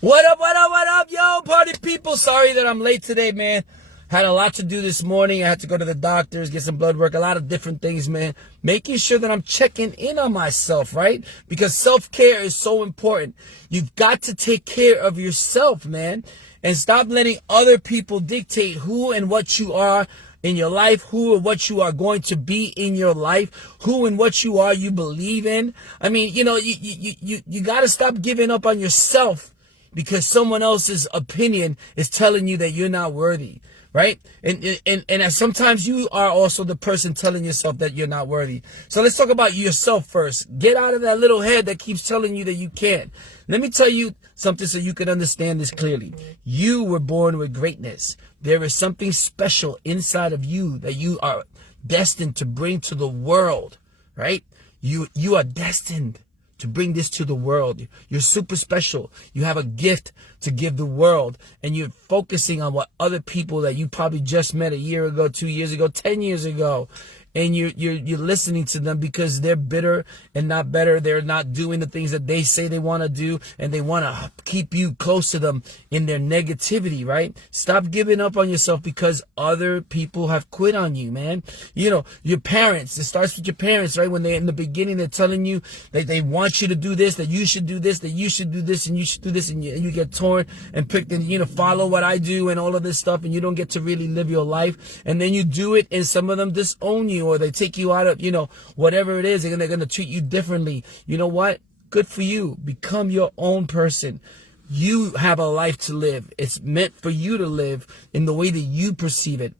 What up, what up, what up, yo, party people? Sorry that I'm late today, man. Had a lot to do this morning. I had to go to the doctors, get some blood work, a lot of different things, man. Making sure that I'm checking in on myself, right? Because self-care is so important. You've got to take care of yourself, man. And stop letting other people dictate who and what you are in your life, who and what you are going to be in your life, who and what you are you believe in. I mean, you got to stop giving up on yourself because someone else's opinion is telling you that you're not worthy, right? And sometimes you are also the person telling yourself that you're not worthy. So let's talk about yourself first. Get out of that little head that keeps telling you that you can't. Let me tell you something so you can understand this clearly. You were born with greatness. There is something special inside of you that you are destined to bring to the world, right? You are destined to bring this to the world. You're super special. You have a gift to give the world, and you're focusing on what other people that you probably just met a year ago, 2 years ago, 10 years ago, and you're listening to them because they're bitter and not better. They're not doing the things that they say they want to do, and they want to keep you close to them in their negativity, right? Stop giving up on yourself because other people have quit on you, man. You know, your parents, it starts with your parents, right? When they're in the beginning, they're telling you that they want you to do this, that you should do this, that you should do this, and you should do this, and you get torn and picked, and follow what I do and all of this stuff, and you don't get to really live your life. And then you do it, and some of them disown you, or they take you out of, whatever it is, and they're going to treat you differently. You know what? Good for you. Become your own person. You have a life to live. It's meant for you to live in the way that you perceive it.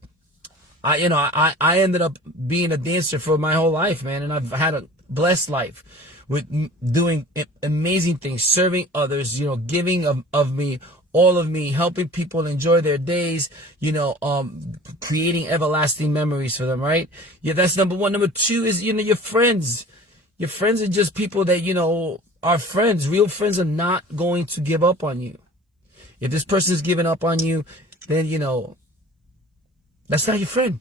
I ended up being a dancer for my whole life, man, and I've had a blessed life with doing amazing things, serving others, giving of me, all of me, helping people enjoy their days, creating everlasting memories for them, right? Yeah, that's number one. Number two is, your friends. Your friends are just people that, are friends. Real friends are not going to give up on you. If this person is giving up on you, then, that's not your friend.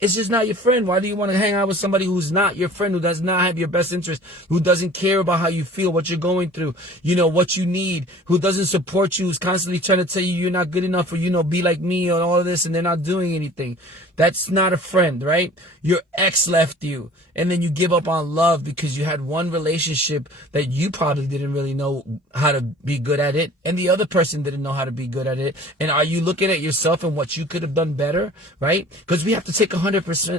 It's just not your friend. Why do you want to hang out with somebody who's not your friend, who does not have your best interest, who doesn't care about how you feel, what you're going through, what you need, who doesn't support you, who's constantly trying to tell you you're not good enough, or, be like me and all of this, and they're not doing anything. That's not a friend, right? Your ex left you, and then you give up on love because you had one relationship that you probably didn't really know how to be good at it, and the other person didn't know how to be good at it. And are you looking at yourself and what you could have done better, right? Because we have to take 100%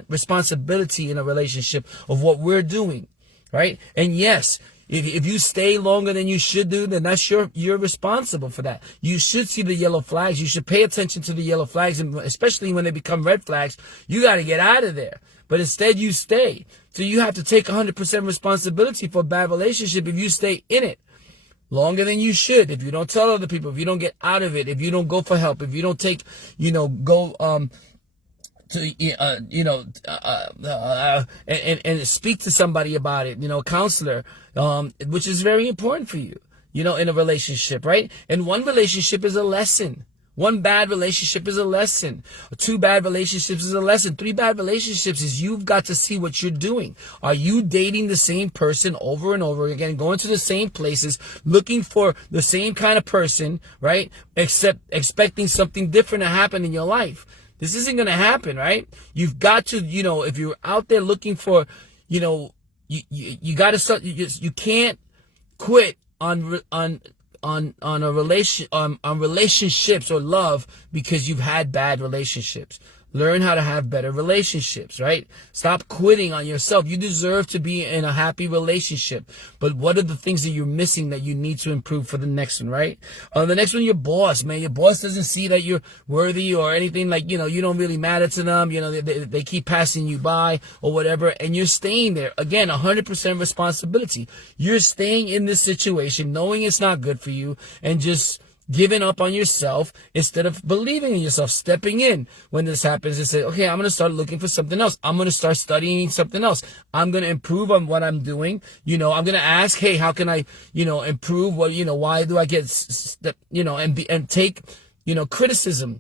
responsibility in a relationship of what we're doing, right? And yes, if you stay longer than you should do, then that's you're responsible for that. You should see the yellow flags. You should pay attention to the yellow flags, and especially when they become red flags, you got to get out of there. But instead, you stay. So you have to take 100% responsibility for a bad relationship if you stay in it longer than you should. If you don't tell other people, if you don't get out of it, if you don't go for help, if you don't take, and speak to somebody about it, counselor, which is very important for you, in a relationship, right? And one relationship is a lesson. One bad relationship is a lesson. 2 bad relationships is a lesson. 3 bad relationships is you've got to see what you're doing. Are you dating the same person over and over again, going to the same places, looking for the same kind of person, right? Except expecting something different to happen in your life. This isn't going to happen, right? You've got to, if you're out there looking for, you got to start, you can't quit on relationships or love because you've had bad relationships. Learn how to have better relationships, right? Stop quitting on yourself. You deserve to be in a happy relationship. But what are the things that you're missing that you need to improve for the next one, right? The next one, your boss, man. Your boss doesn't see that you're worthy or anything, like, you don't really matter to them. They keep passing you by or whatever, and you're staying there. Again, 100% responsibility. You're staying in this situation knowing it's not good for you and just giving up on yourself instead of believing in yourself, stepping in when this happens and say, okay, I'm going to start looking for something else. I'm going to start studying something else. I'm going to improve on what I'm doing. I'm going to ask, hey, how can I, improve? What, why do I get, and take, criticism.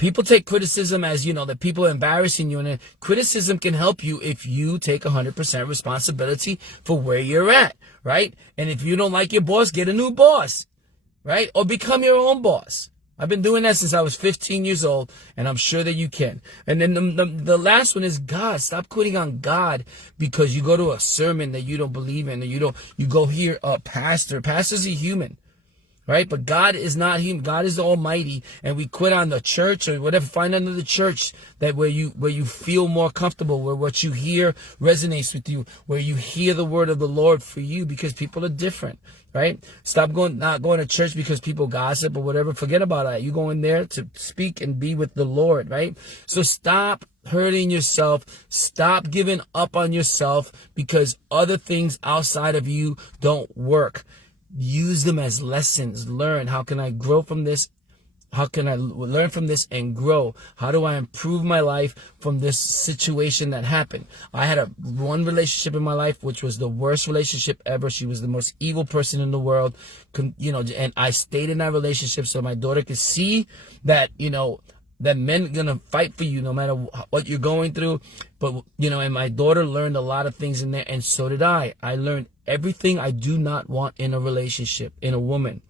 People take criticism as, that people are embarrassing you, and criticism can help you if you take 100% responsibility for where you're at, right? And if you don't like your boss, get a new boss. right? Or become your own boss. I've been doing that since I was 15 years old, and I'm sure that you can. And then the last one is God. Stop quitting on God because you go to a sermon that you don't believe in, or you go hear a pastor. Pastor's a human, right? But God is not human. God is the Almighty, and we quit on the church or whatever. Find another church that where you feel more comfortable, where what you hear resonates with you, where you hear the word of the Lord for you, because people are different, right? Stop not going to church because people gossip or whatever. Forget about that. You go in there to speak and be with the Lord, right? So stop hurting yourself. Stop giving up on yourself because other things outside of you don't work. Use them as lessons. Learn. How can I grow from this? How can I learn from this and grow? How do I improve my life from this situation that happened? I had one relationship in my life, which was the worst relationship ever. She was the most evil person in the world, and I stayed in that relationship so my daughter could see that, that men are going to fight for you no matter what you're going through. But, and my daughter learned a lot of things in there, and so did I. I learned everything I do not want in a relationship, in a woman.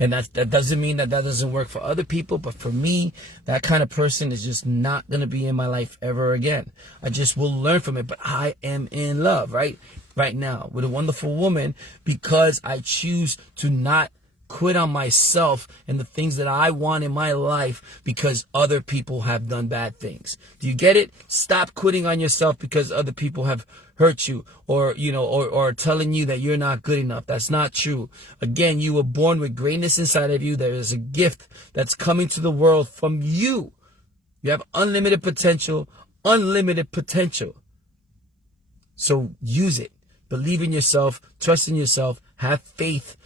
And that doesn't mean that doesn't work for other people, but for me, that kind of person is just not going to be in my life ever again. I just will learn from it, but I am in love, right now with a wonderful woman because I choose to not quit on myself and the things that I want in my life because other people have done bad things. Do you get it? Stop quitting on yourself because other people have hurt you or telling you that you're not good enough. That's not true. Again, you were born with greatness inside of you. There is a gift that's coming to the world from you. You have unlimited potential. So use it. Believe in yourself. Trust in yourself. Have faith.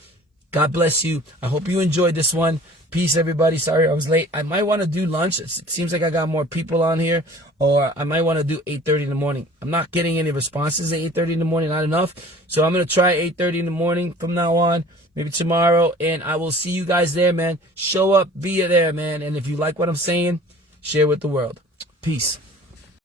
God bless you. I hope you enjoyed this one. Peace, everybody. Sorry I was late. I might want to do lunch. It seems like I got more people on here. Or I might want to do 8:30 in the morning. I'm not getting any responses at 8:30 in the morning. Not enough. So I'm going to try 8:30 in the morning from now on. Maybe tomorrow. And I will see you guys there, man. Show up. Be there, man. And if you like what I'm saying, share with the world. Peace.